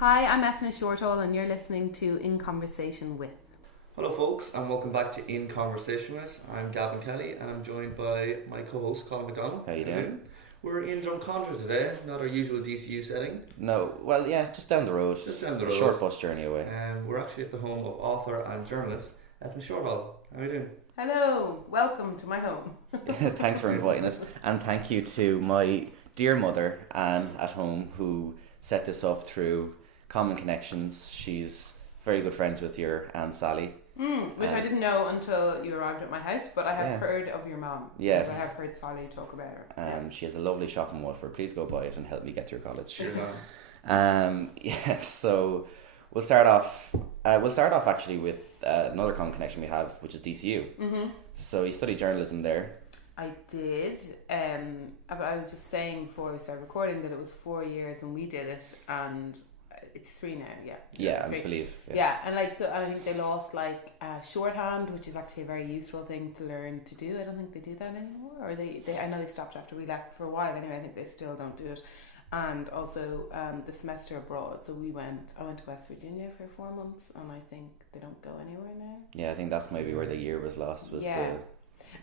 Hi, I'm Eithne Shortall and you're listening to In Conversation With. Hello folks and welcome back to In Conversation With. I'm Gav and Colm and I'm joined by my co-host Colm McDonald. How you doing? We're in Drumcondra today, not our usual DCU setting. No, well yeah, just down the road. Just down the road. A short bus journey away. We're actually at the home of author and journalist Eithne Shortall. How are you doing? Hello, welcome to my home. Thanks for inviting us, and thank you to my dear mother Anne at home who set this up through common connections. She's very good friends with your Aunt Sally. Which I didn't know until you arrived at my house, but I have heard of your mom. Yes. I have heard Sally talk about her. She has a lovely shop in Watford. Please go buy it and help me get through college. Cheers So we'll start off actually with another common connection we have, which is DCU. Mm-hmm. So you studied journalism there. I did, but I was just saying before we started recording that it was 4 years when we did it, and it's 3 now. Yeah, I believe. Yeah, and I think they lost shorthand, which is actually a very useful thing to learn to do. I don't think they do that anymore, or they I know they stopped after we left for a while. Anyway, I think they still don't do it. And also the semester abroad. So I went to West Virginia for 4 months, and I think they don't go anywhere now. Yeah, I think that's maybe where the year was lost.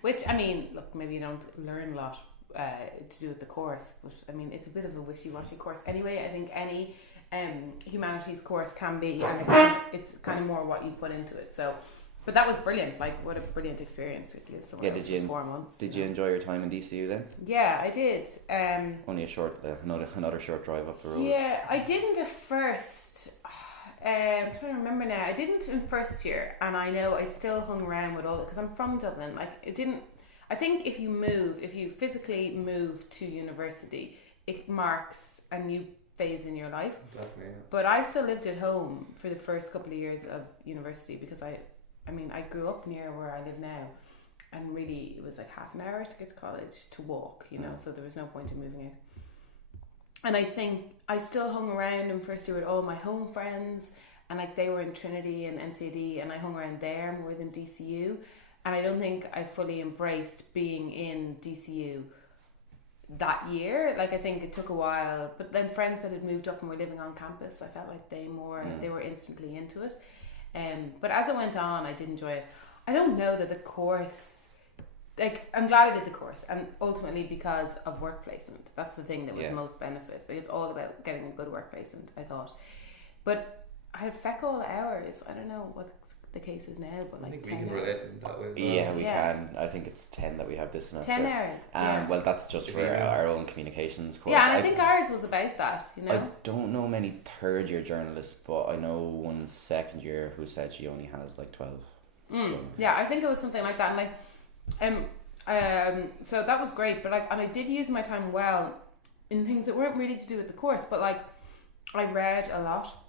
Which, I mean, look, maybe you don't learn a lot to do with the course, but I mean, it's a bit of a wishy-washy course anyway. I think any humanities course can be, and it's kind of more what you put into it. So, but that was brilliant. Like, what a brilliant experience to live somewhere else for 4 months. Did you enjoy your time in DCU then? Yeah, I did. Only a short, another short drive up the road. Yeah, I didn't at first. I'm trying to remember now. I didn't in first year, and I know I still hung around with all it because I'm from Dublin. Like, it didn't. I think if you physically move to university, it marks a new phase in your life. Exactly. Yeah. But I still lived at home for the first couple of years of university because I grew up near where I live now, and really it was like half an hour to get to college to walk, so there was no point in moving out. And I think I still hung around in first year with all my home friends, and like they were in Trinity and NCD, and I hung around there more than DCU. And I don't think I fully embraced being in DCU that year. Like, I think it took a while, but then friends that had moved up and were living on campus, I felt like they were instantly into it. But as it went on, I did enjoy it. I don't know that the course, like, I'm glad I did the course, and ultimately because of work placement. That's the thing that was most benefit. Like, it's all about getting a good work placement, I thought. But I had feck all hours. I don't know what the case is now, but like I think 10 we can hours. relate in that way as well. Yeah, we can. I think it's 10 that we have this semester. 10 hours. Well, that's just for our own communications course. Yeah, and I think ours was about that, I don't know many third year journalists, but I know one second year who said she only has like 12. So. Yeah, I think it was something like that. And so that was great, but like, and I did use my time well in things that weren't really to do with the course, but like, I read a lot.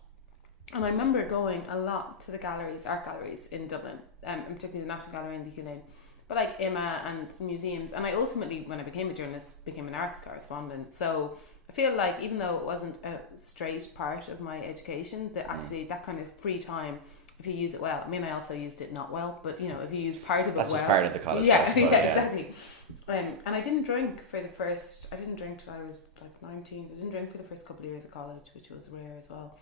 And I remember going a lot to the galleries, art galleries in Dublin, and particularly the National Gallery and the Hugh Lane, but like IMA and museums. And I ultimately, when I became a journalist, became an arts correspondent. So I feel like even though it wasn't a straight part of my education, that actually that kind of free time, if you use it well. I mean, I also used it not well, but if you use part of it that's well. That's just part of the college. Yeah, exactly. And I didn't drink till I was like 19. I didn't drink for the first couple of years of college, which was rare as well.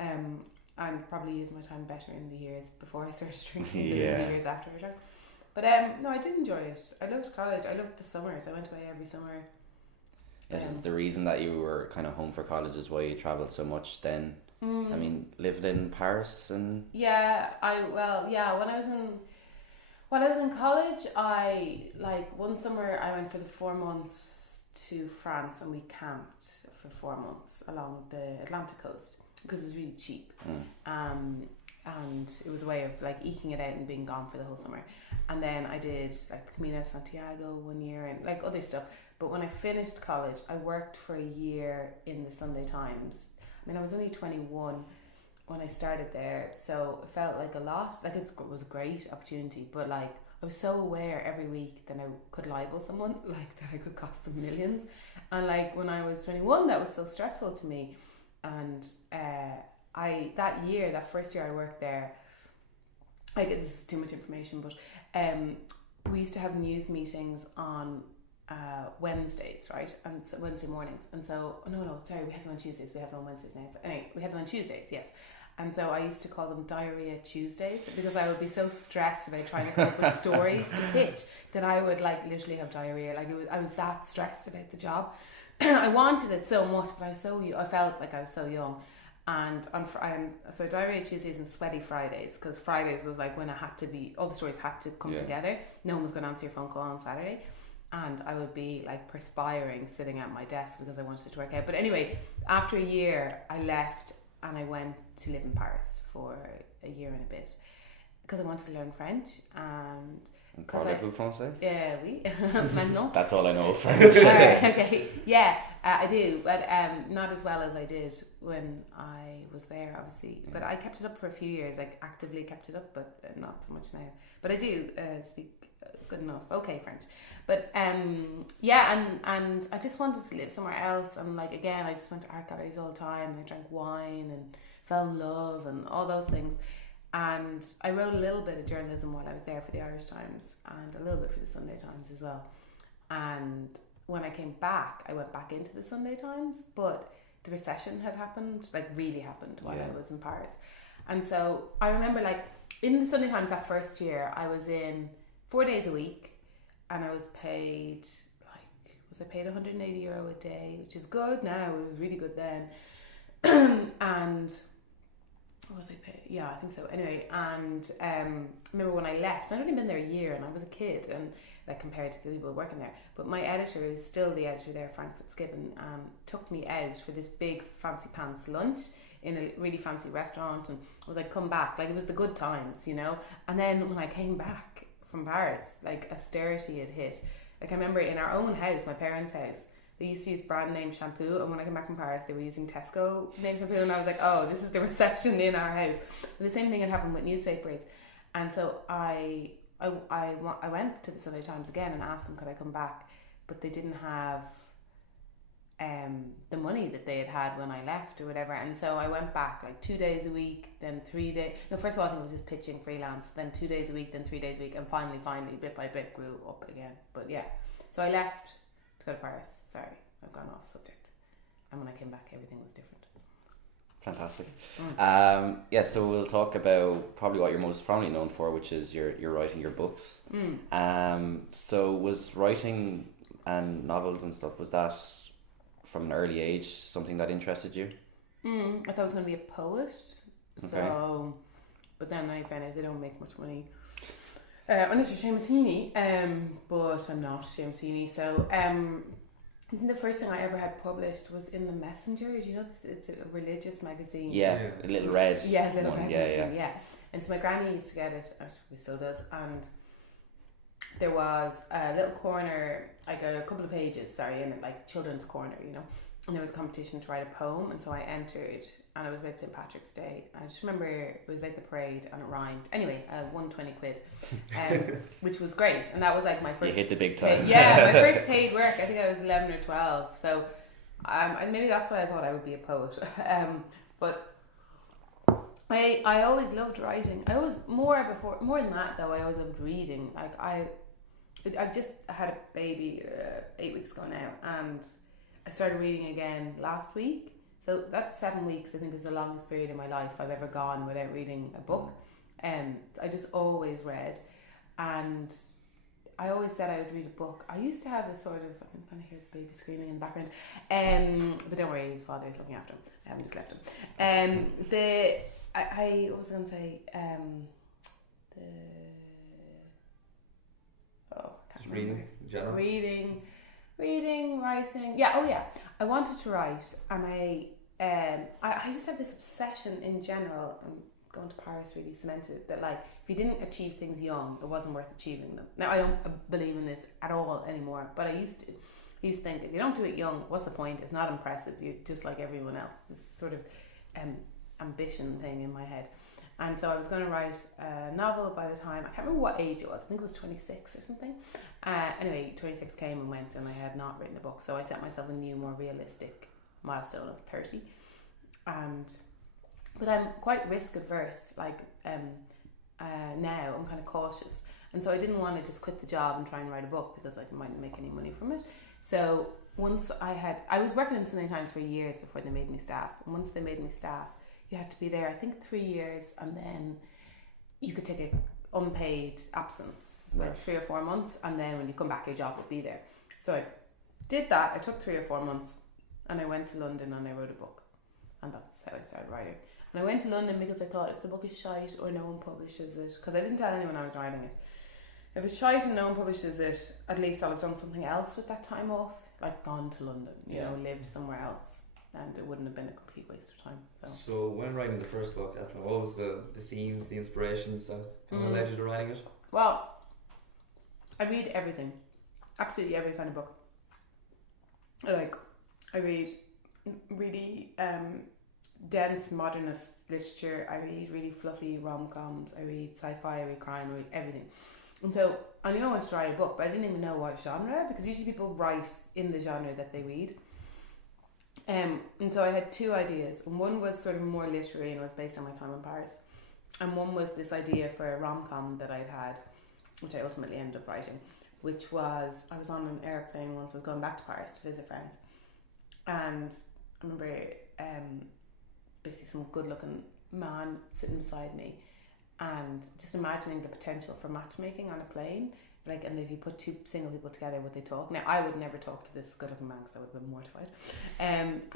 And probably used my time better in the years before I started drinking than in the years after I drank. But no, I did enjoy it. I loved college. I loved the summers. I went away every summer. Is the reason that you were kind of home for college is why you travelled so much then? I mean, lived in Paris and... Yeah, when I was in college, one summer I went for the 4 months to France, and we camped for 4 months along the Atlantic coast because it was really cheap. And it was a way of like eking it out and being gone for the whole summer. And then I did like Camino Santiago 1 year and like other stuff. But when I finished college, I worked for a year in the Sunday Times. I mean, I was only 21 when I started there, so it felt like a lot. Like, it was a great opportunity, but like I was so aware every week that I could libel someone, like that I could cost them millions. And like when I was 21, that was so stressful to me. And that first year I worked there, this is too much information, but we used to have news meetings on Wednesdays, right? And so Wednesday mornings. And so, sorry, we have them on Tuesdays. We have them on Wednesdays now. But anyway, we have them on Tuesdays, yes. And so I used to call them Diarrhea Tuesdays because I would be so stressed about trying to come up with stories to pitch that I would like literally have diarrhea. Like I was that stressed about the job. I wanted it so much, but I felt like I was so young. And so Diarrhea Tuesdays and Sweaty Fridays, because Fridays was like when all the stories had to come together. No one was going to answer your phone call on Saturday. And I would be like perspiring sitting at my desk because I wanted it to work out. But anyway, after a year, I left and I went to live in Paris for a year and a bit because I wanted to learn French. And Parlez-vous français? Oui. Maintenant. That's all I know of French. Okay. Yeah, I do, but not as well as I did when I was there, obviously. But I kept it up for a few years. I actively kept it up, but not so much now. But I do speak good enough. Okay, French. But and I just wanted to live somewhere else. And like again, I just went to art galleries all the time. And I drank wine and fell in love and all those things. And I wrote a little bit of journalism while I was there for the Irish Times and a little bit for the Sunday Times as well. And when I came back, I went back into the Sunday Times, but the recession had happened, like really happened while I was in Paris. And so I remember like in the Sunday Times that first year, I was in 4 days a week and I was paid €180 a day, which is good now. It was really good then. And what was I paid? Yeah, I think so. Anyway, and I remember when I left, I'd only been there a year and I was a kid, and like compared to the people working there. But my editor, who's still the editor there, Frank Fitzgibbon, took me out for this big fancy pants lunch in a really fancy restaurant, and was like, come back. Like it was the good times, you know. And then when I came back from Paris, like austerity had hit. Like I remember in our own house, my parents' house, they used to use brand name shampoo, and when I came back from Paris, they were using Tesco name shampoo, and I was like, oh, this is the recession in our house. But the same thing had happened with newspapers, and so I went to the Sunday Times again and asked them could I come back, but they didn't have the money that they had when I left or whatever, and so I went back like 2 days a week, then 3 days. No, first of all, I think it was just pitching freelance, then 2 days a week, then 3 days a week, and finally, bit by bit, grew up again. But yeah, so I left to go to Paris. Sorry, I've gone off subject. And when I came back, everything was different. Fantastic. So we'll talk about probably what you're most prominently known for, which is your writing your books. So was writing and novels and stuff, was that from an early age something that interested you? I thought I was going to be a poet. So, but then I found out they don't make much money. Unless you're Seamus Heaney, but I'm not Seamus Heaney. So I think the first thing I ever had published was in The Messenger. Do you know this? It's a religious magazine. Yeah, a little red. Yeah, Little Red magazine. Yeah. And so my granny used to get it, she still does, and there was a little corner, like a couple of pages, in it, like children's corner, you know. And there was a competition to write a poem, and so I entered, and it was about St. Patrick's Day. I just remember it was about the parade, and it rhymed. Anyway, I won 20 quid, which was great, and that was like my first. You hit the big time. My first paid work. I think I was 11 or 12. So, and maybe that's why I thought I would be a poet. But I always loved writing. I always more than that though. I always loved reading. Like I've just had a baby 8 weeks ago now, and I started reading again last week. So that's 7 weeks, I think, is the longest period in my life I've ever gone without reading a book. I just always read, and I always said I would read a book. I used to have a sort of, I can kind of hear the baby screaming in the background, but don't worry, his father is looking after him. I haven't just left him. I was going to say, just reading in general. Reading, writing. Yeah, I wanted to write, and I just had this obsession in general, and going to Paris really cemented it, that like if you didn't achieve things young, it wasn't worth achieving them. Now I don't believe in this at all anymore, but I used to think if you don't do it young, what's the point? It's not impressive. You're just like everyone else. This sort of ambition thing in my head. And so I was going to write a novel by the time, I can't remember what age it was, I think it was 26 or something. Anyway, 26 came and went, and I had not written a book, so I set myself a new, more realistic milestone of 30. But I'm quite risk averse, like now I'm kind of cautious. And so I didn't want to just quit the job and try and write a book because I mightn't make any money from it. So once I was working in Sunday Times for years before they made me staff. And once they made me staff, you had to be there, I think 3 years, and then you could take an unpaid absence, like 3 or 4 months, and then when you come back, your job would be there. So I did that. I took 3 or 4 months, and I went to London and I wrote a book, and that's how I started writing. And I went to London because I thought, if the book is shite or no one publishes it, because I didn't tell anyone I was writing it, if it's shite and no one publishes it, at least I'll have done something else with that time off, like gone to London, you know, lived somewhere else, and it wouldn't have been a complete waste of time. So when writing the first book, Eithne, what was the themes, the inspirations that kind of led you to writing it? Well, I read everything, absolutely every kind of book. I read really dense modernist literature, I read really fluffy rom-coms, I read sci-fi, I read crime, I read everything. And so I knew I wanted to write a book, but I didn't even know what genre, because usually people write in the genre that they read. And so I had 2 ideas, and one was sort of more literary and was based on my time in Paris, and one was this idea for a rom-com that I'd had, which I ultimately ended up writing, which was, I was on an airplane once, I was going back to Paris to visit friends, and I remember basically some good looking man sitting beside me, and just imagining the potential for matchmaking on a plane, like, and if you put 2 single people together, would they talk? Now, I would never talk to this good looking man because I would have been mortified,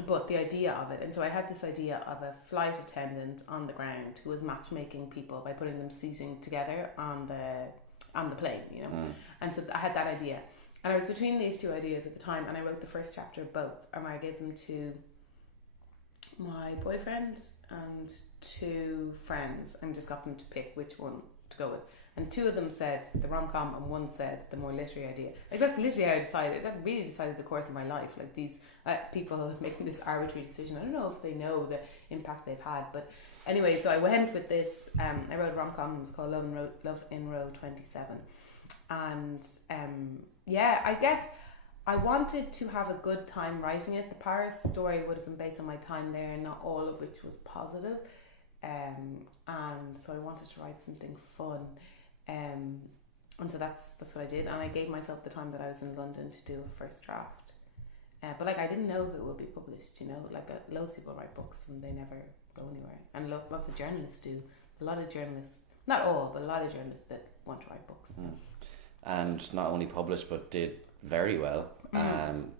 but the idea of it, and so I had this idea of a flight attendant on the ground who was matchmaking people by putting them seating together on the plane, you know. And so I had that idea, and I was between these 2 ideas at the time, and I wrote the first chapter of both, and I gave them to my boyfriend and 2 friends, and just got them to pick which one to go with. And 2 of them said the rom-com, and 1 said the more literary idea. Like, that's literally how I decided. That really decided the course of my life. Like, these people making this arbitrary decision. I don't know if they know the impact they've had, but anyway, so I went with this. I wrote a rom-com. It was called Love in Row 27, and I guess I wanted to have a good time writing it. The Paris story would have been based on my time there, not all of which was positive. And so I wanted to write something fun. And so that's what I did. And I gave myself the time that I was in London to do a first draft. But like, I didn't know if it would be published, you know, like loads of people write books and they never go anywhere. And lots of journalists do. A lot of journalists, not all, but a lot of journalists that want to write books. And not only published, but did very well.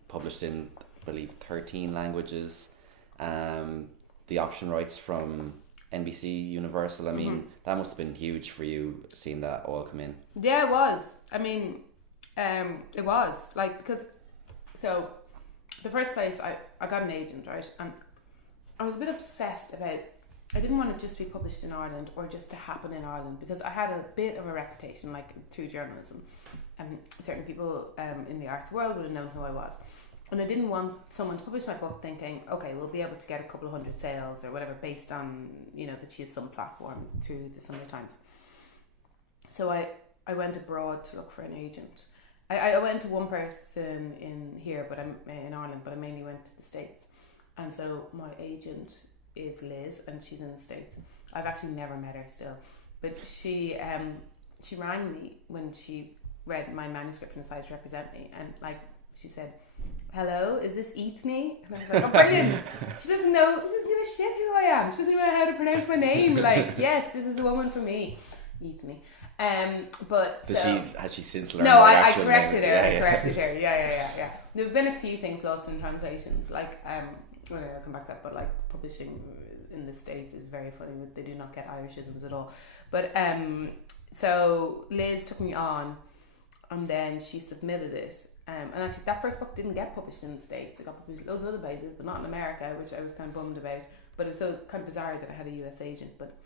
Published in, I believe, 13 languages. The option rights from NBC Universal, I mean, that must have been huge for you, seeing that all come in. Yeah, it was. I mean, it was. Like, because, so, the first place, I got an agent, right? And I was a bit obsessed about, I didn't want it just to be published in Ireland or just to happen in Ireland, because I had a bit of a reputation, like, through journalism. Certain people in the arts world would have known who I was. And I didn't want someone to publish my book thinking, okay, we'll be able to get a couple of 100 sales or whatever based on, you know, that she has some platform through the Sunday Times. So I went abroad to look for an agent. I went to one person in here, but I'm in Ireland, but I mainly went to the States. And so my agent is Liz, and she's in the States. I've actually never met her still, but she rang me when she read my manuscript and decided to represent me, and like, she said, hello, is this Eithne? And I was like, oh, brilliant. She doesn't give a shit who I am. She doesn't even know how to pronounce my name. Like, yes, this is the woman for me, Eithne. But has she since learned? No, I corrected her. I corrected her. Yeah. There have been a few things lost in translations. Like, I'll come back to that. But like, publishing in the States is very funny. They do not get Irishisms at all. But so Liz took me on, and then she submitted it. And actually, that first book didn't get published in the States. It got published loads of other places, but not in America, which I was kind of bummed about. But it was so kind of bizarre that I had a US agent. But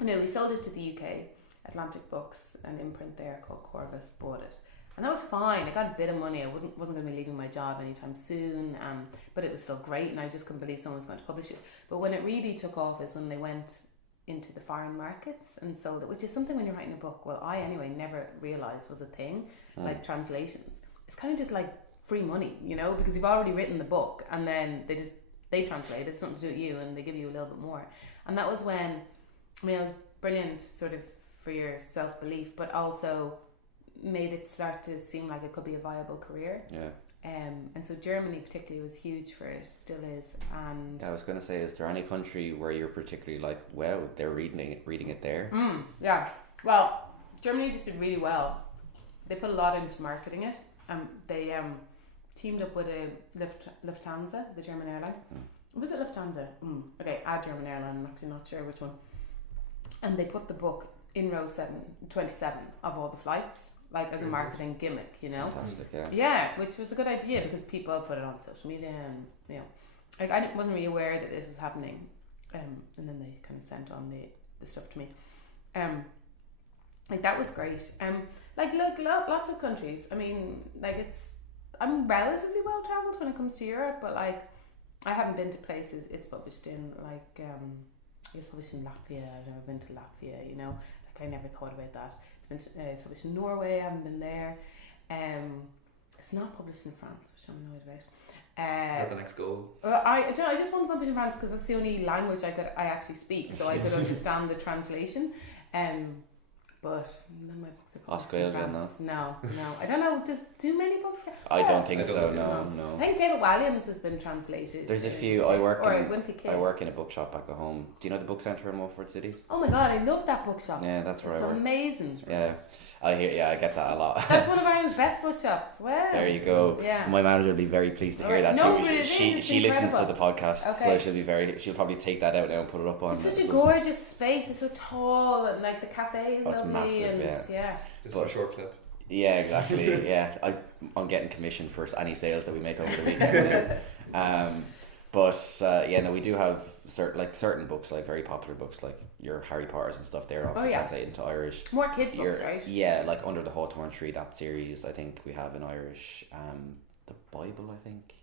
anyway, we sold it to the UK. Atlantic Books, an imprint there called Corvus, bought it. And that was fine. I got a bit of money. I wasn't going to be leaving my job anytime soon. But it was still great, and I just couldn't believe someone was going to publish it. But when it really took off is when they went into the foreign markets and sold it, which is something when you're writing a book, well, I anyway never realised was a thing, like translations. It's kind of just like free money, you know, because you've already written the book, and then they translate it. It's nothing to do with you, and they give you a little bit more. And that was when, I mean, I was brilliant sort of for your self-belief, but also made it start to seem like it could be a viable career. Yeah. And so Germany particularly was huge for it, still is. And I was going to say, is there any country where you're particularly like, wow, they're reading it there? Yeah. Well, Germany just did really well. They put a lot into marketing it. They teamed up with Lufthansa, the German airline. Was it Lufthansa? Okay, a German airline. I'm actually not sure which one. And they put the book in row 27 of all the flights, like as a marketing gimmick, you know. Fantastic, Yeah, which was a good idea because people put it on social media, and you know, like I wasn't really aware that this was happening, and then they kind of sent on the stuff to me, like that was great. Like look, lots of countries. I mean, like I'm relatively well travelled when it comes to Europe, but like I haven't been to places it's published in, like it's published in Latvia. I've never been to Latvia, you know. Like I never thought about that. It's published in Norway. I haven't been there. It's not published in France, which I'm annoyed about. Is that the next goal? I just want to publish in France because that's the only language I actually speak, so I could understand the translation. But none of my books are published in France. No, I don't know. Do many books? I don't think so. No. I think David Walliams has been translated. There's a few. I work in a bookshop back at home. Do you know the book centre in Mulford City? Oh my god, I love that bookshop. Yeah, that's where I work. It's amazing. Yeah. I get that a lot. That's one of Ireland's best bookshops. Wow. There you go. Yeah. My manager will be very pleased to hear that. No, she listens to the podcast, okay. So she'll probably take that out now and put it up on. It's such a gorgeous space. It's so tall, and like the cafe is lovely, massive, and yeah. Just a short clip. Yeah, exactly. Yeah, I'm getting commission for any sales that we make over the weekend. We do have certain books, like very popular books, like your Harry Potters and stuff. They're also translated into Irish. More kids books, right? Yeah, like Under the Hawthorn Tree, that series. I think we have in Irish. The Bible, I think.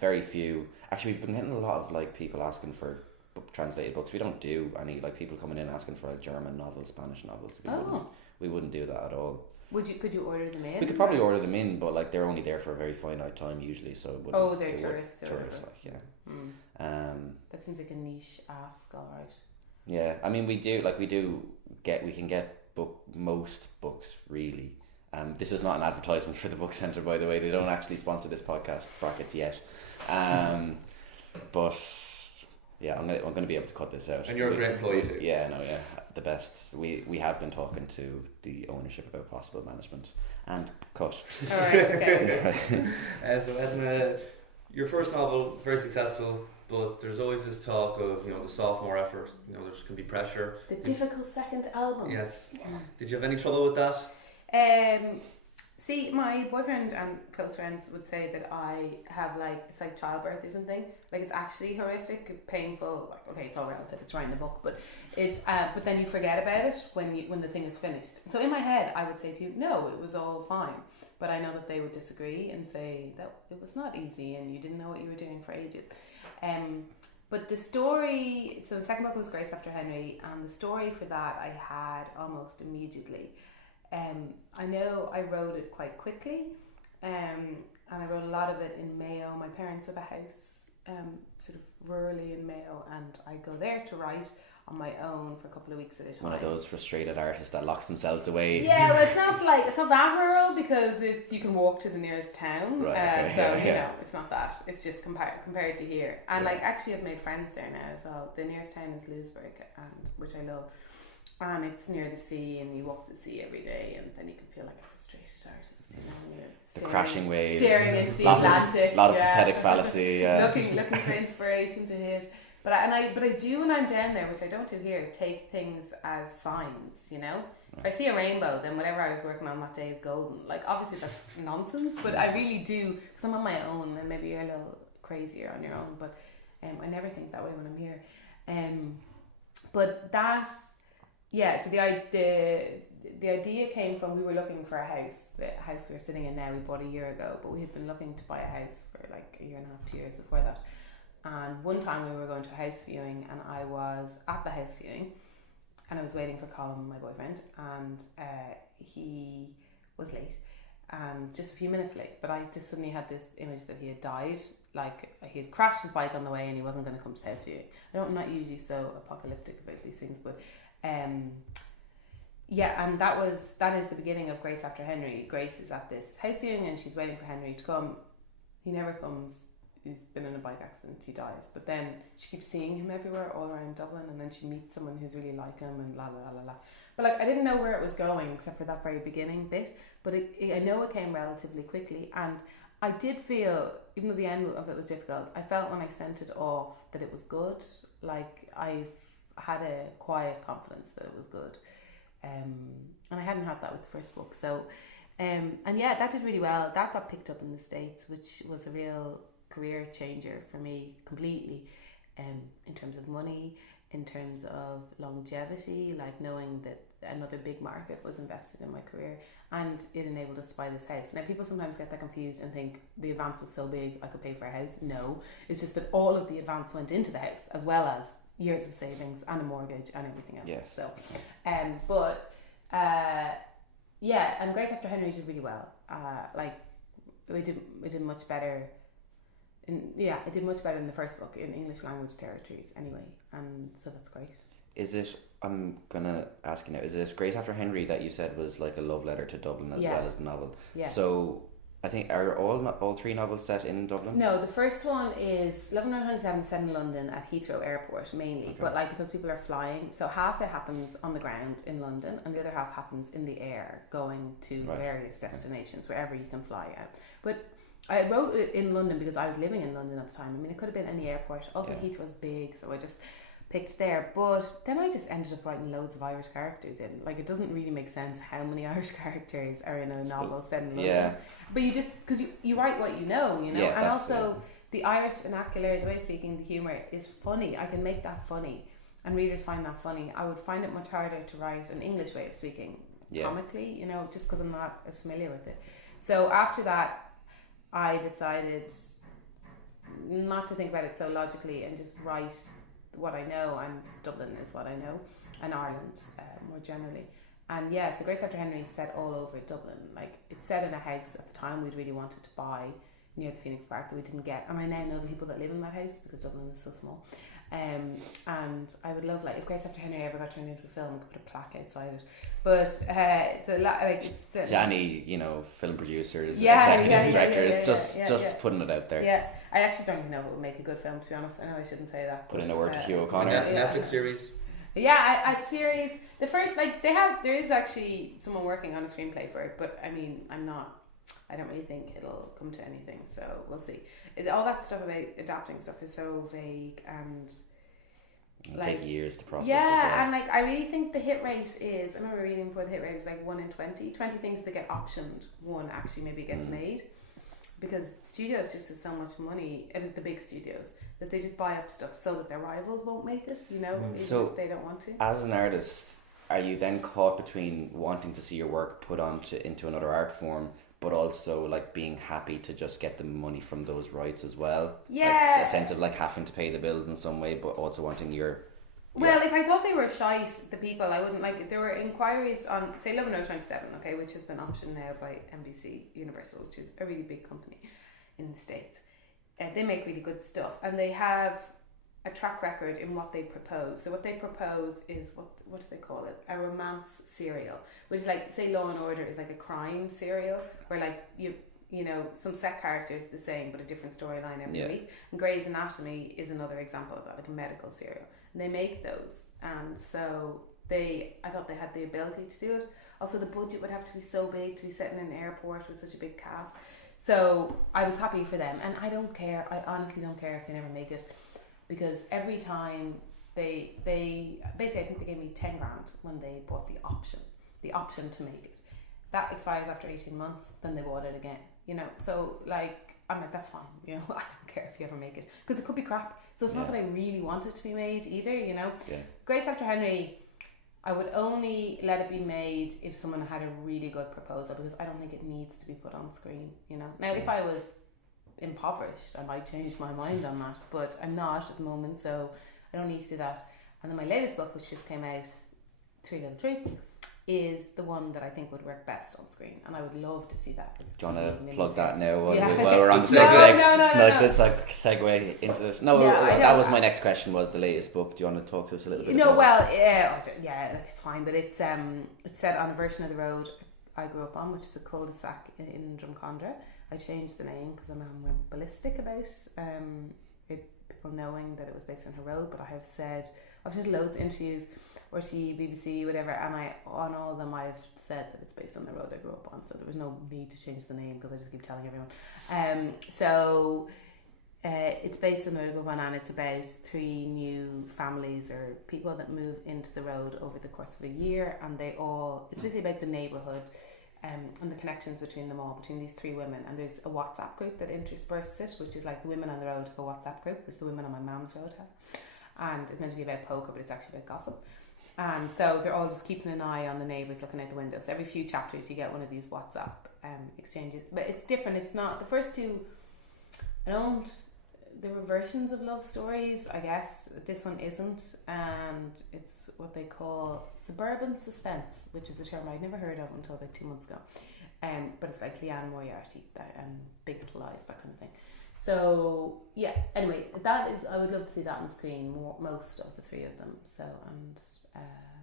Very few. Actually, we've been getting a lot of like people asking for translated books. We don't do any like people coming in asking for like German novels, Spanish novels. We wouldn't do that at all. Could you order them in? We could probably order them in, but like they're only there for a very finite time usually, so it wouldn't. They're tourists. Tourists, like that seems like a niche ask, all right. Yeah, I mean we can get most books really. This is not an advertisement for the book centre, by the way. They don't actually sponsor this podcast brackets yet. But yeah, I'm gonna be able to cut this out. And you're a great employee too. Yeah, the best. We have been talking to the ownership about possible management and cut. All right, okay. So Eithne, your first novel very successful, but there's always this talk of the sophomore effort. There can be pressure. The difficult second album. Yes. Yeah. Did you have any trouble with that? See, my boyfriend and close friends would say that I have it's like childbirth or something. Like it's actually horrific, painful. Like, okay, it's all relative. It's writing a book, but it's but then you forget about it when the thing is finished. So in my head, I would say to you, no, it was all fine. But I know that they would disagree and say that it was not easy and you didn't know what you were doing for ages. But the story. So the second book was Grace After Henry, and the story for that I had almost immediately. I know I wrote it quite quickly, and I wrote a lot of it in Mayo. My parents have a house sort of rurally in Mayo, and I go there to write on my own for a couple of weeks at a time. One of those frustrated artists that locks themselves away. Yeah, well, it's not that rural because you can walk to the nearest town. Right, okay, it's not that. It's just compared to here. And actually I've made friends there now as well. The nearest town is Louisburg, which I love. And it's near the sea, and you walk the sea every day, and then you can feel like a frustrated artist, when you're crashing waves, staring into the Atlantic. A lot of pathetic fallacy. Yeah. looking for inspiration to hit. But I do when I'm down there, which I don't do here, take things as signs. If I see a rainbow, then whatever I was working on that day is golden. Like obviously that's nonsense, but I really do, because I'm on my own, and maybe you're a little crazier on your own. But I never think that way when I'm here. But that. Yeah, so the idea came from, we were looking for a house. The house we were sitting in now, we bought a year ago, but we had been looking to buy a house for like a year and a half, 2 years before that. And one time we were going to a house viewing, and I was at the house viewing, and I was waiting for Colm, my boyfriend, and he was late, and just a few minutes late. But I just suddenly had this image that he had died, like he had crashed his bike on the way, and he wasn't going to come to the house viewing. I'm not usually so apocalyptic about these things, but and that is the beginning of Grace After Henry. Grace is at this house viewing and she's waiting for Henry to come. He never comes. He's been in a bike accident. He dies. But then she keeps seeing him everywhere, all around Dublin, and then she meets someone who's really like him, and la la la la la. But like, I didn't know where it was going except for that very beginning bit. But I know it came relatively quickly, and I did feel, even though the end of it was difficult, I felt when I sent it off that it was good. Like, I've had a quiet confidence that it was good. And I hadn't had that with the first book. So, and yeah, that did really well. That got picked up in the States, which was a real career changer for me completely, in terms of money, in terms of longevity, like knowing that another big market was invested in my career, and it enabled us to buy this house. Now, people sometimes get that confused and think the advance was so big I could pay for a house. No, it's just that all of the advance went into the house, as well as years of savings and a mortgage and everything else. Yes. So, and Grace After Henry did really well. Like, we did much better. It did much better than the first book in English language territories anyway, and so that's great. Is it, I'm gonna ask you now, is it Grace After Henry that you said was like a love letter to Dublin as well as the novel? Yeah. So I think, are all three novels set in Dublin? No, the first one is 1127 set in London at Heathrow Airport mainly, Okay. but like, because people are flying, so half it happens on the ground in London and the other half happens in the air, going to various destinations wherever you can fly out. But I wrote it in London because I was living in London at the time. I mean, it could have been any airport. Also, Heathrow's big, so I just picked there. But then I just ended up writing loads of Irish characters in. Like, it doesn't really make sense how many Irish characters are in a novel set in London. Yeah. But you just, because you write what you know. Yeah, and also the Irish vernacular, the way of speaking, the humour is funny. I can make that funny, and readers find that funny. I would find it much harder to write an English way of speaking comically, just because I'm not as familiar with it. So after that, I decided not to think about it so logically and just write what I know, and Dublin is what I know, and Ireland more generally. And yeah, so Grace After Henry is set all over Dublin. Like, it's set in a house at the time we'd really wanted to buy near the Phoenix Park that we didn't get, and I now know the people that live in that house because Dublin is so small. And I would love, like, if Grace After Henry ever got turned into a film, we could put a plaque outside it. But it's Any, film producers, executive directors, just putting it out there. Yeah, I actually don't even know if it would make a good film, to be honest. I know I shouldn't say that. Put in a word to Hugh O'Connor. Netflix series. Yeah, a series. The first, there is actually someone working on a screenplay for it, but I mean, I don't really think it'll come to anything, so we'll see. All that stuff about adapting stuff is so vague, and it'll take years to process. Yeah, and I really think the hit rate is, I remember reading before, the hit rate is like 1 in 20. 20 things that get optioned, one actually maybe gets made, because studios just have so much money, it is the big studios, that they just buy up stuff so that their rivals won't make it, even if they don't want to. As an artist, are you then caught between wanting to see your work put into another art form, but also like being happy to just get the money from those rights as well? Yeah. Like, a sense of like having to pay the bills in some way, but also wanting your... Well, if I thought they were shite, the people, I wouldn't like it. There were inquiries on, say, 1127, okay, which has been optioned now by NBC Universal, which is a really big company in the States. They make really good stuff, and they have a track record in what they propose. So what they propose is, what do they call it? A romance serial, which is like, say, Law and Order is like a crime serial, where like you know, some set characters the same but a different storyline every week. And Grey's Anatomy is another example of that, like a medical serial. And they make those, and so I thought they had the ability to do it. Also, the budget would have to be so big to be set in an airport with such a big cast. So I was happy for them, and I don't care. I honestly don't care if they never make it, because every time they basically, I think they gave me 10 grand when they bought the option to make it. That expires after 18 months. Then they bought it again. So like, I'm like, that's fine. I don't care if you ever make it, because it could be crap. So it's not that I really want it to be made either. Yeah. Grace After Henry, I would only let it be made if someone had a really good proposal, because I don't think it needs to be put on screen. Now, if I was impoverished, I might change my mind on that, but I'm not at the moment, so I don't need to do that. And then my latest book, which just came out, 3 Little Truths, is the one that I think would work best on screen, and I would love to see that. Do you want to plug that now while Yeah. we're on the No, subject? no. Just like segue into it. No, Yeah, that was my next question. Was the latest book? Do you want to talk to us a little bit? No, about well, yeah, it's fine, but it's set on a version of the road I grew up on, which is a cul-de-sac in Drumcondra. I changed the name because I went ballistic about people knowing that it was based on her road, but I've did loads of interviews, RTE, BBC, whatever, and on all of them I've said that it's based on the road I grew up on, so there was no need to change the name because I just keep telling everyone. It's based on the road I grew up on, and it's about 3 new families or people that move into the road over the course of a year, and it's basically about the neighbourhood and the connections between them all, between these 3 women. And there's a WhatsApp group that intersperses it, which is like the women on the road have a WhatsApp group, which the women on my mum's road have. And it's meant to be about poker, but it's actually about gossip. And so they're all just keeping an eye on the neighbours looking out the window. So every few chapters you get one of these WhatsApp exchanges. But it's different. It's not, the first 2, there were versions of love stories, I guess. This one isn't. And it's what they call suburban suspense, which is a term I'd never heard of until about 2 months ago. But it's like Leanne Moriarty, Big Little Lies, that kind of thing. So yeah, anyway, I would love to see that on screen, most of the 3 of them. So,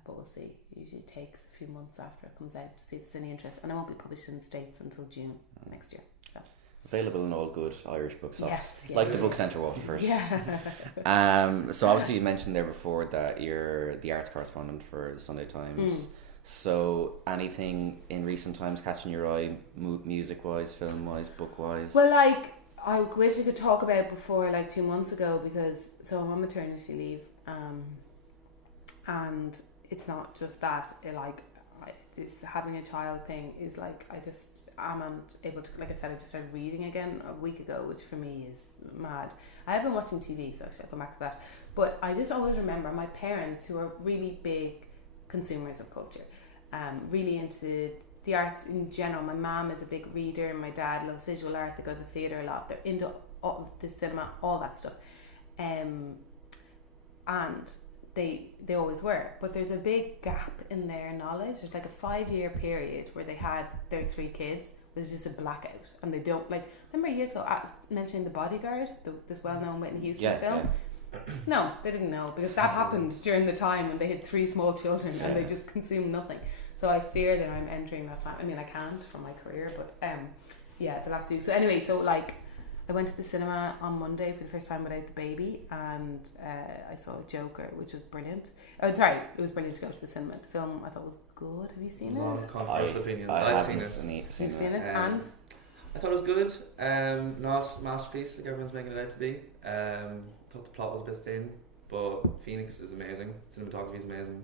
but we'll see. It usually takes a few months after it comes out to see if there's any interest, and it won't be published in the States until June next year. So available in all good Irish bookshops, yes, yeah, like the Book Centre Waterford. Yeah. So obviously you mentioned there before that you're the arts correspondent for the Sunday Times. So anything in recent times catching your eye, music wise, film wise, book wise? Well, like, I wish we could talk about before, like 2 months ago, because I'm on maternity leave, and it's not just that. This having a child thing is like, I just amn't able to. Like I said, I just started reading again a week ago, which for me is mad. I have been watching TV, so actually I'll come back to that. But I just always remember my parents, who are really big consumers of culture, really into the arts in general. My mum is a big reader, my dad loves visual art, they go to the theatre a lot, they're into all the cinema, all that stuff, and they always were. But there's a big gap in their knowledge. There's like a 5-year period where they had their 3 kids, there's just a blackout, and they don't, like, I remember years ago mentioning The Bodyguard, this well-known Whitney Houston film. No, they didn't know, because that happened during the time when they had 3 small children and they just consumed nothing. So I fear that I'm entering that time. I mean, I can't from my career, but the last week. So anyway, so like, I went to the cinema on Monday for the first time without the baby, and I saw Joker, which was brilliant. Oh, sorry, it was brilliant to go to the cinema. The film I thought was good. Have you seen it? Controversial opinions. I've seen it. You've seen it, and I thought it was good. Not masterpiece like everyone's making it out to be. Thought the plot was a bit thin, but Phoenix is amazing. Cinematography is amazing.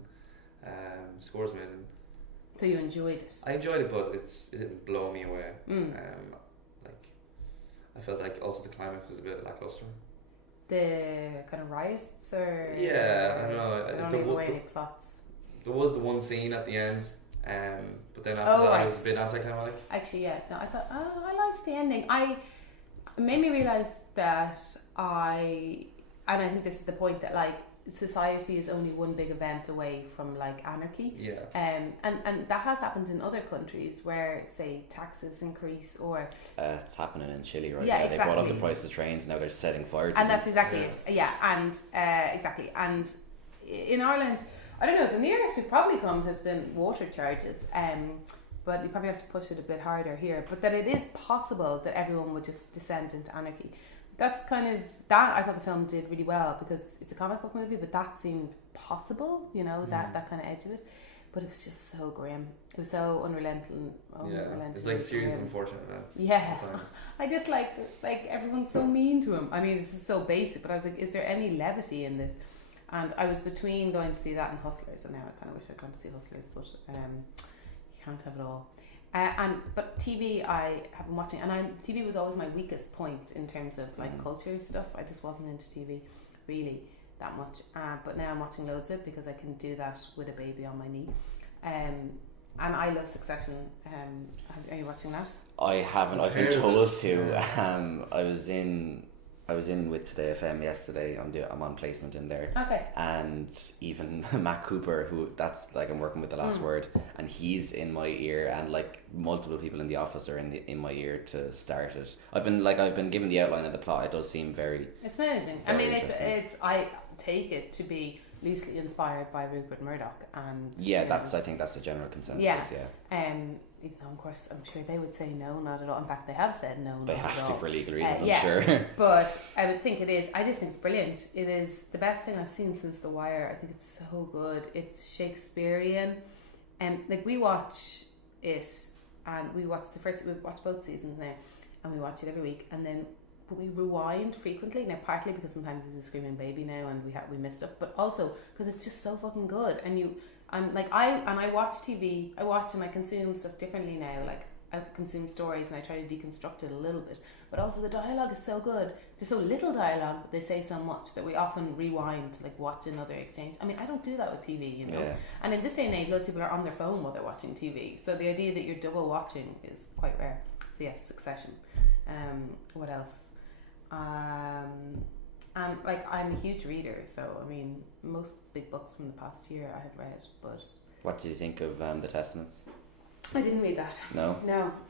Score is amazing. So you enjoyed it? I enjoyed it, but it didn't blow me away. I felt like also the climax was a bit lackluster. The kind of riots, or yeah, I don't know. I don't give away any plots. There was the one scene at the end, but then after that, it was a bit anticlimactic. Actually, yeah. No, I thought, I liked the ending. It made me realise that and I think this is the point, that like, society is only one big event away from like anarchy. Yeah. And that has happened in other countries where, say, taxes increase, or it's happening in Chile right yeah, now. exactly. They brought up the price of trains, now they're setting fire to and them. that's exactly it. Yeah, and exactly. And in Ireland, I don't know, the nearest we've probably come has been water charges. But you probably have to push it a bit harder here. But that it is possible that everyone would just descend into anarchy. That's kind of, that I thought the film did really well, because it's a comic book movie, but that seemed possible, you know, that kind of edge of it. But it was just so grim. It was so unrelenting. It's like a series of unfortunate events. Yeah. I just like everyone's so mean to him. I mean, this is so basic, but I was like, is there any levity in this? And I was between going to see that and Hustlers, and now I kind of wish I'd gone to see Hustlers, but you can't have it all. But TV I have been watching, and TV was always my weakest point in terms of like culture stuff. I just wasn't into TV really that much, but now I'm watching loads of it because I can do that with a baby on my knee. And I love Succession. Are you watching that? I haven't. I've been told to. I was in I was in with Today FM yesterday. I'm on placement in there. Okay. And even Matt Cooper, who that's like I'm working with the last word, and he's in my ear, and like multiple people in the office are in my ear to start it. I've been given the outline of the plot. It does seem very. It's amazing. I mean, it's I take it to be loosely inspired by Rupert Murdoch, and I think that's the general consensus. Yeah. Even though, of course, I'm sure they would say no, not at all. In fact, they have said no, they not have at to all. for legal reasons, I'm sure. But I would think it is. I just think it's brilliant. It is the best thing I've seen since The Wire. I think it's so good. It's Shakespearean, and like we watch it, and we watch both seasons now, and we watch it every week, and then. But we rewind frequently now, partly because sometimes there's a screaming baby now and we miss stuff, but also because it's just so fucking good. And I watch TV, I watch and I consume stuff differently now. Like I consume stories and I try to deconstruct it a little bit, but also the dialogue is so good. There's so little dialogue, but they say so much that we often rewind to like watch another exchange. I mean, I don't do that with TV, you know. Yeah. And in this day and age, loads of people are on their phone while they're watching TV. So the idea that you're double watching is quite rare. So yes, Succession. What else? And like I'm a huge reader, so I mean most big books from the past year I have read. But what did you think of the Testaments? I didn't read that. No,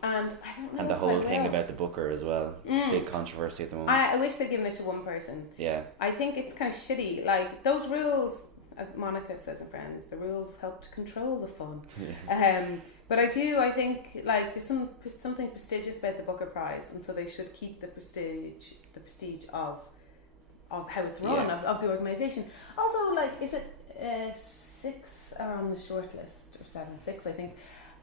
and I don't know. And the whole thing about the Booker as well, big controversy at the moment. I wish they'd given it to one person. Yeah, I think it's kind of shitty. Like those rules, as Monica says in Friends, the rules help to control the fun. Yeah. But I think like there's something prestigious about the Booker Prize, and so they should keep the prestige of how it's run, of the organisation. Also, like, is it 6 are on the shortlist or 6 I think.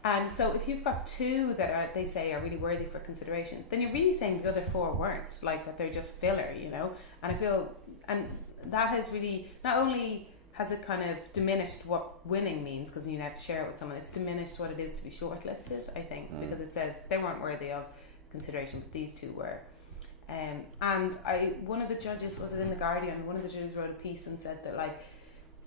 And so if you've got 2 that they say are really worthy for consideration, then you're really saying the other 4 weren't, like that they're just filler, you know. And I feel, and that has really not only has it kind of diminished what winning means because you have to share it with someone, it's diminished what it is to be shortlisted, I think, because it says they weren't worthy of consideration, but these 2 were. And one of the judges, was it in The Guardian, one of the judges wrote a piece and said that, like,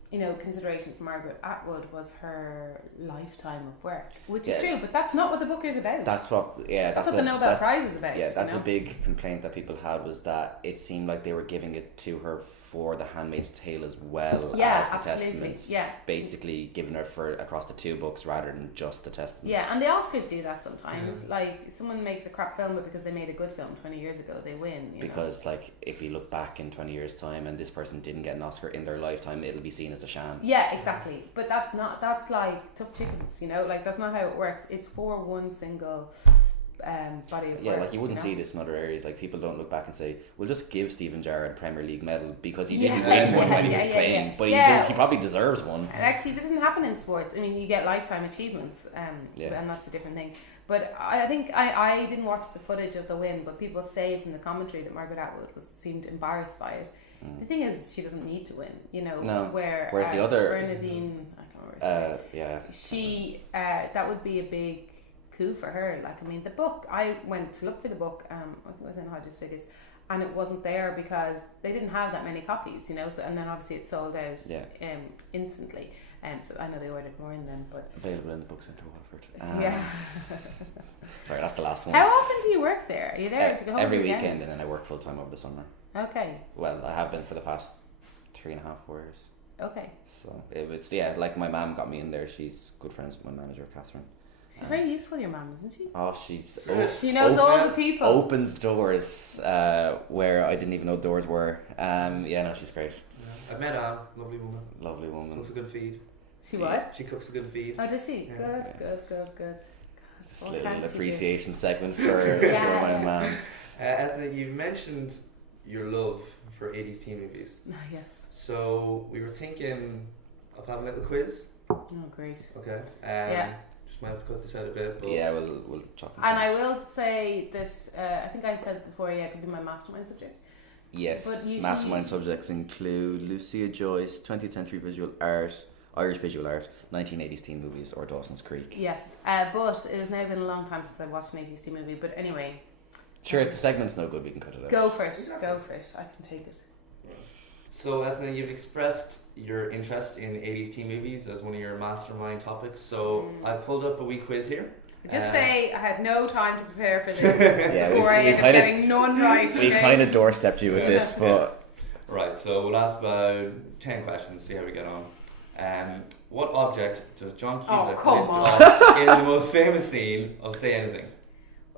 you know, consideration for Margaret Atwood was her lifetime of work, which is true, but that's not what the Booker's about. That's what the Nobel Prize is about. Yeah, that's a big complaint that people had, was that it seemed like they were giving it to her for The Handmaid's Tale as well as The Testaments. Yeah, basically giving her for across the 2 books rather than just The Testaments. Yeah, and the Oscars do that sometimes. Yeah. Like someone makes a crap film, but because they made a good film 20 years ago, they win. Because like if you look back in 20 years' time and this person didn't get an Oscar in their lifetime, it'll be seen as a sham. Yeah, exactly. But that's like tough chickens, you know. Like that's not how it works. It's for one single. Body of work, like you wouldn't see this in other areas. Like people don't look back and say, "We'll just give Stephen Gerrard a Premier League medal because he didn't win one when he was playing, but he probably deserves one." And actually, this doesn't happen in sports. I mean, you get lifetime achievements, and that's a different thing. But I think I didn't watch the footage of the win, but people say from the commentary that Margaret Atwood seemed embarrassed by it. The thing is, she doesn't need to win, you know. No. Whereas the other Bernadine, I can't remember her name. She that would be a big coup for her. Like, I mean, the book, I went to look for the book, I think it was in Hodges Figures, and it wasn't there because they didn't have that many copies, you know. So, and then obviously it sold out instantly. So I know they ordered more in them, but available in the book centre Waterford. Sorry, that's the last one. How often do you work there? Are you there to go home every weekend, and then I work full time over the summer. Okay. Well, I have been for the past 3.5 years. Okay. So it's like my mum got me in there. She's good friends with my manager, Catherine. She's very useful, your mum, isn't she? Oh, she's... she knows all the people. Opens doors where I didn't even know doors were. She's great. Yeah. I've met Anne, lovely woman. Cooks a good feed. She what? She cooks a good feed. Oh, does she? Yeah. Good. Just a little appreciation segment for my mum. Eithne, you've mentioned your love for 80s teen movies. Yes. So we were thinking of having a little quiz. Oh, great. Okay. Just might have to cut this out a bit. But we'll talk. And I will say that I think I said before, it could be my mastermind subject. Yes. But mastermind subjects include Lucia Joyce, 20th century visual art, Irish visual art, 1980s teen movies, or Dawson's Creek. Yes, but it has now been a long time since I've watched an 80s teen movie. But anyway. Sure, if the segment's no good, we can cut it out. Go for it. Exactly. Go for it. I can take it. So, Eithne, you've expressed your interest in 80s teen movies as one of your mastermind topics. So, I pulled up a wee quiz here. Just say I had no time to prepare for this before I ended up getting none right. We kind of doorstepped you with this, but... Right, so we'll ask about 10 questions, see how we get on. What object does John Cusack lift off in the most famous scene of Say Anything?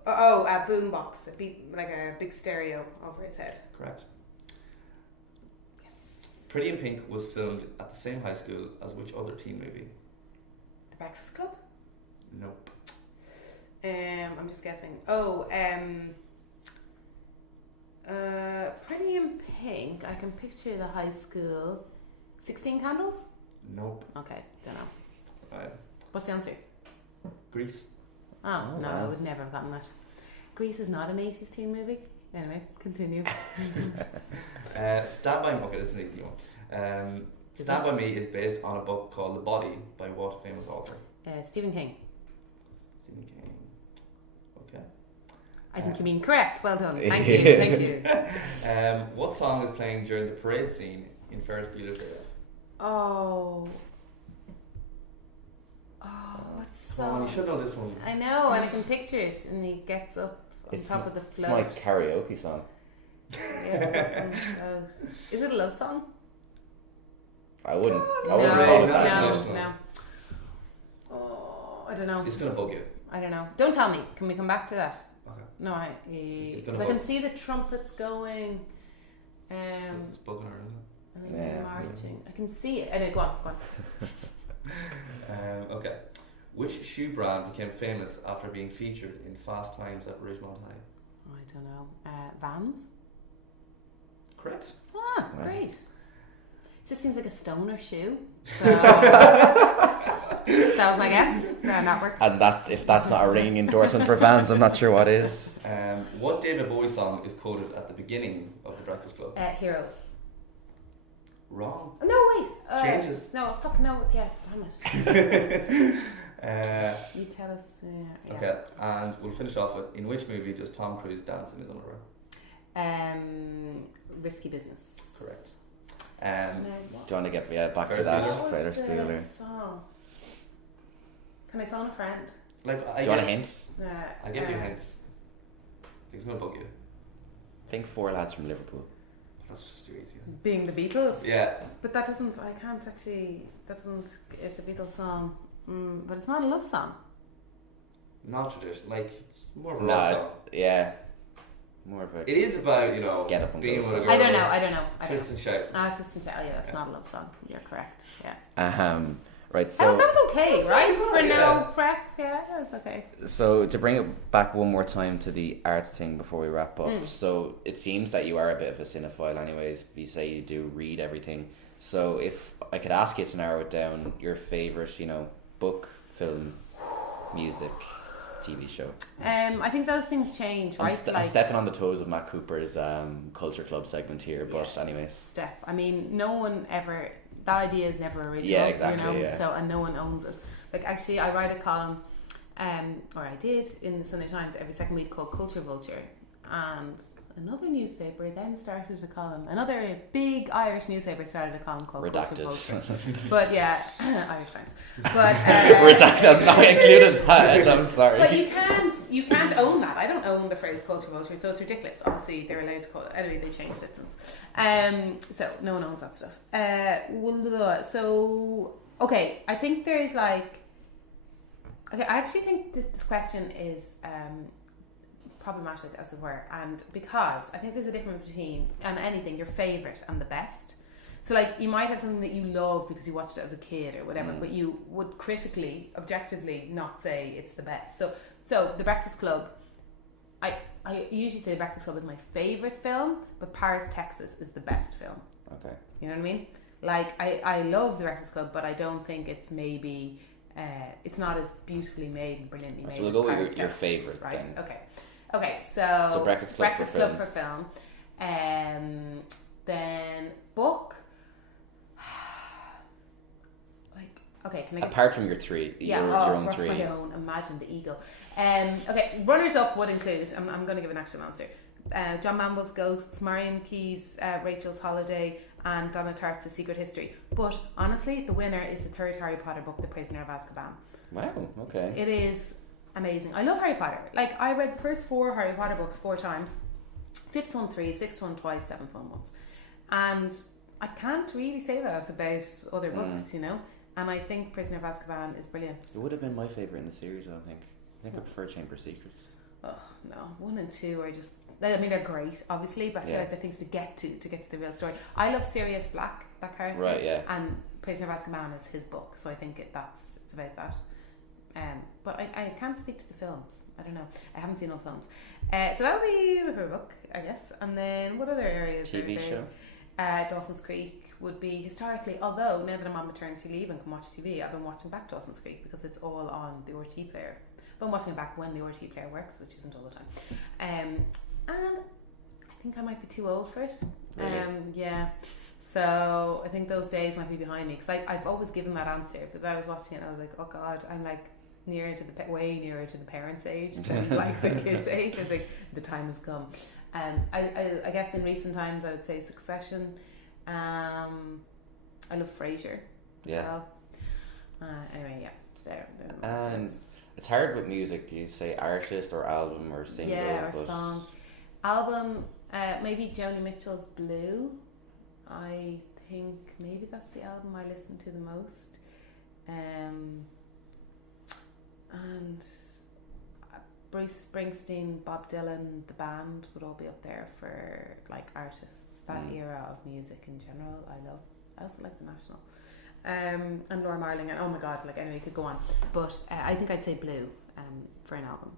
A boombox, like a big stereo over his head. Correct. Yes. Pretty in Pink was filmed at the same high school as which other teen movie? The Breakfast Club? Nope. I'm just guessing. Pretty in Pink. I can picture the high school. 16 Candles? Nope. Okay, don't know. Right. What's the answer? Grease. Oh no, I would never have gotten that. Grease is not an 80s teen movie. Anyway, continue. Stand By Me. Okay, this is an easy one. Stand By Me is based on a book called The Body by what famous author? Stephen King. Stephen King. Okay. I think you mean correct. Well done. Thank you. Thank you. What song is playing during the parade scene in Ferris Bueller's Day Off? What song? Come on, you should know this one. I know, and I can picture it, and he gets up on top of the float. It's my karaoke song. Is it a love song? I wouldn't. No. Oh, I don't know. It's gonna bug you. I don't know. Don't tell me. Can we come back to that? Okay. No, because I can see the trumpets going. It's bugging her, isn't it? I think they're marching. I can see it. Anyway, go on. Okay. Which shoe brand became famous after being featured in Fast Times at Ridgemont High? I don't know. Vans? Correct. Ah, great. This seems like a stoner shoe. So that was my guess. And that worked. And if that's not a ringing endorsement for Vans, I'm not sure what is. What David Bowie song is quoted at the beginning of The Breakfast Club? Heroes. Wrong. No, wait. Changes. No, fuck no. Yeah, damn it. You tell us. Yeah. Okay, and we'll finish off with, in which movie does Tom Cruise dance in his underwear? Risky Business. Correct. Do you want to get back to Ferris that? Bueller? Ferris Bueller. Song? Can I phone a friend? Do you want a hint? I'll give you a hint. I think it's going to bug you. Think 4 lads from Liverpool. That's just too easy. Being the Beatles? Yeah. But that doesn't, I can't actually, it's a Beatles song, but it's not a love song. Not traditional, it's more of a rock song. Yeah. More of a... It is about, get up and being go with a song. girl. I don't know. Twist and shout. Twist and shout. Oh yeah, that's not a love song. You're correct. Yeah. Right, so... that was okay, right? For no prep, yeah, that's okay. So, to bring it back one more time to the art thing before we wrap up. So, it seems that you are a bit of a cinephile anyways. You say you do read everything. So, if I could ask you to narrow it down, your favourite, book, film, music, TV show. I think those things change, right? I'm stepping on the toes of Matt Cooper's Culture Club segment here, but anyways. I mean, no one ever... That idea is never original, yeah, exactly, yeah. So, and no one owns it. Actually, I write a column, or I did, in the Sunday Times every second week called Culture Vulture, and another newspaper then started a column. Another big Irish newspaper started a column called Redacted. Culture Vulture. But yeah, Irish Times. But Redacted. I included that. I'm sorry. But you can't own that. I don't own the phrase Culture Vulture, so it's ridiculous. Obviously, they're allowed to call it. Anyway, they changed it since. So no one owns that stuff. Okay, I think there's I actually think this question is problematic, as it were, and because I think there's a difference between anything, your favourite and the best. So you might have something that you love because you watched it as a kid or whatever, but you would critically, objectively not say it's the best. So The Breakfast Club, I usually say The Breakfast Club is my favourite film, but Paris, Texas is the best film. Okay. You know what I mean? I love The Breakfast Club, but I don't think it's maybe it's not as beautifully made and brilliantly made. So we'll as go Paris, with your Texas, favourite right? then. Okay. So Breakfast Club for film. Then book. Okay, can I get... Apart from your three, your own three. My own. Imagine the ego. Okay, runners up would include. I'm going to give an actual answer. John Mamble's Ghosts, Marion Key's Rachel's Holiday, and Donna Tartt's A Secret History. But honestly, the winner is the third Harry Potter book, The Prisoner of Azkaban. Wow. Okay. It is amazing. I love Harry Potter. Like, I read the first 4 Harry Potter books 4 times. 5th one 3, 6th one twice, 7th one once. And I can't really say that about other books, you know. And I think Prisoner of Azkaban is brilliant. It would have been my favourite in the series, I think. I prefer Chamber of Secrets. Oh no, 1 and 2 are just. I mean, they're great, obviously, but I feel like they're things to get to the real story. I love Sirius Black, that character, right? Yeah. And Prisoner of Azkaban is his book, so I think it's about that. But I can't speak to the films. I don't know. I haven't seen all films. So that'll be my favourite book, I guess. And then what other areas TV are there? show? Dawson's Creek would be historically, although now that I'm on maternity leave and can watch TV, I've been watching back Dawson's Creek because it's all on the RTE player. I've been watching it back when the RTE player works, which isn't all the time. And I think I might be too old for it. Really? Yeah. So I think those days might be behind me because I've always given that answer, but I was watching it and I was like, oh God, I'm like way nearer to the parents' age than like the kids' age. I was like, the time has come. I guess in recent times I would say Succession. I love Frasier as well. Anyway, yeah, there. And it's hard with music. Do you say artist or album or single? Yeah, or song. Album, maybe Joni Mitchell's Blue. I think maybe that's the album I listen to the most. And Bruce Springsteen, Bob Dylan, the band would all be up there for like artists. That era of music in general, I also like the National. And Laura Marling, and oh my God, like anyway, you could go on. But I think I'd say Blue for an album.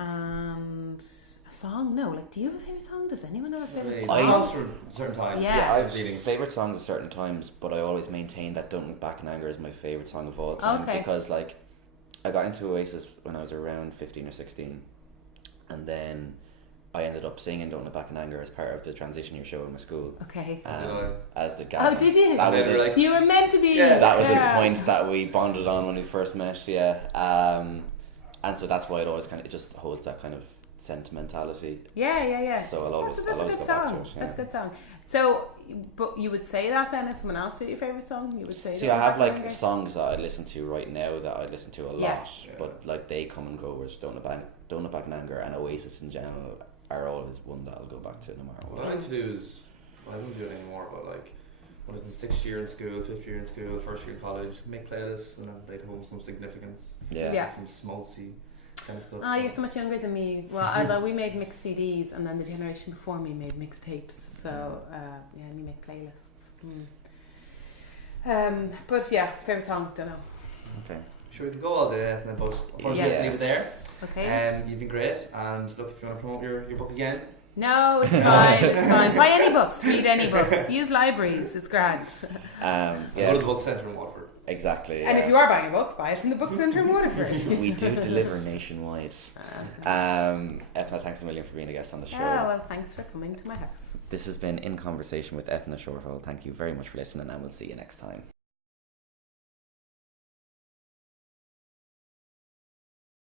And a song? No, like, do you have a favourite song? Does anyone have a favourite song? Songs for certain times. Yeah. I have favourite songs at certain times, but I always maintain that Don't Look Back in Anger is my favourite song of all time because like I got into Oasis when I was around 15 or 16, and then I ended up singing Don't Look Back in Anger as part of the transition year show in my school. Okay. As the Gav. Oh, did you? That was it. You were meant to be. Yeah, that was a point that we bonded on when we first met. Yeah. And so that's why it always it just holds that kind of sentimentality. Yeah. So I'll always that's a good song. That's a good song. So, but you would say that then if someone else did your favourite song, you would say. See, I have like songs that I listen to right now that I listen to a lot, but like they come and go. Whereas Don't Look Back in Anger and Oasis in general are always one that I'll go back to no matter what. What I like to do is, I don't do it anymore, but like when I was in 6th year in school, 5th year in school, 1st year in college, make playlists and then they'd hold some significance. Yeah. From smolty kind of stuff. Oh, you're so much younger than me. Well, although we made mixed CDs and then the generation before me made mixtapes. So, and you make playlists. But yeah, favourite song, don't know. Okay. Sure, we could go all day, and then both unfortunately leave it there. Okay. You've been great, and look, if you want to promote your book again. No, it's fine. It's fine. Buy any books. Read any books. Use libraries. It's grand. Go to the book centre in Waterford. Exactly. And if you are buying a book, buy it from the book centre in Waterford. We do deliver nationwide. Eithne, thanks a million for being a guest on the show. Oh, well, thanks for coming to my house. This has been In Conversation with Eithne Shortall. Thank you very much for listening, and we'll see you next time.